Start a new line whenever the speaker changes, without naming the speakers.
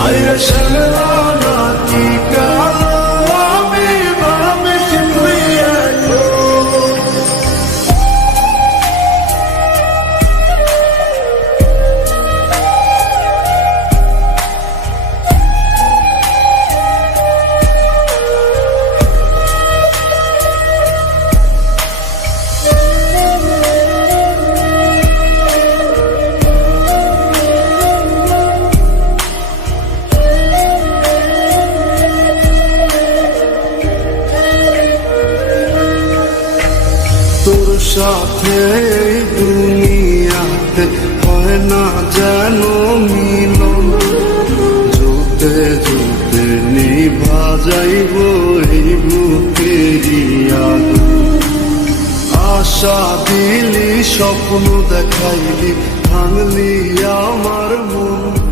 হাইরে সাথে দুনিয়াতে হয় না যেন মিলন। জুতে জুতে নিভা যাইব এই আগুন আশা দিলি, স্বপ্ন দেখাইলি, ভাঙলি আমার মন।